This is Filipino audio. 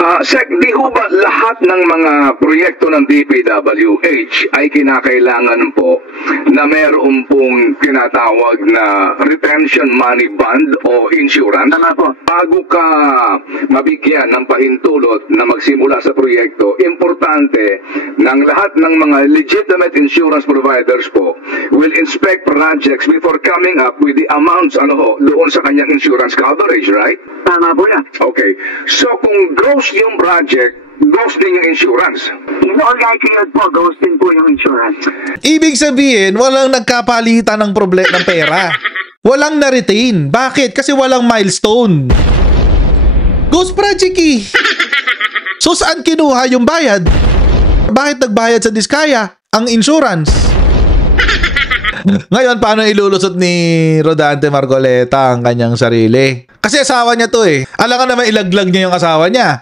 Sec, di ho ba lahat ng mga proyekto ng DPWH ay kinakailangan po na meron pong tinatawag na retention money bond o insurance? Tama po. Bago ka mabigyan ng pahintulot na magsimula sa proyekto, importante ng lahat ng mga legitimate insurance providers po will inspect projects before coming up with the amounts doon sa kanyang insurance coverage, right? Tama po yan. Okay. So kung gross yung project, gross din yung insurance. In all likelihood po, ghost din po yung insurance. Ibig sabihin, walang nagkapalitan ng ng pera. Walang na-retain. Bakit? Kasi walang milestone. Ghost project eh. So saan kinuha yung bayad? Bakit nagbayad sa Diskaya ang insurance? Ngayon, paano ilulusot ni Rodante Marcoleta ang kanyang sarili? Kasi asawa niya to eh. Alam ka naman ilaglag niya yung asawa niya.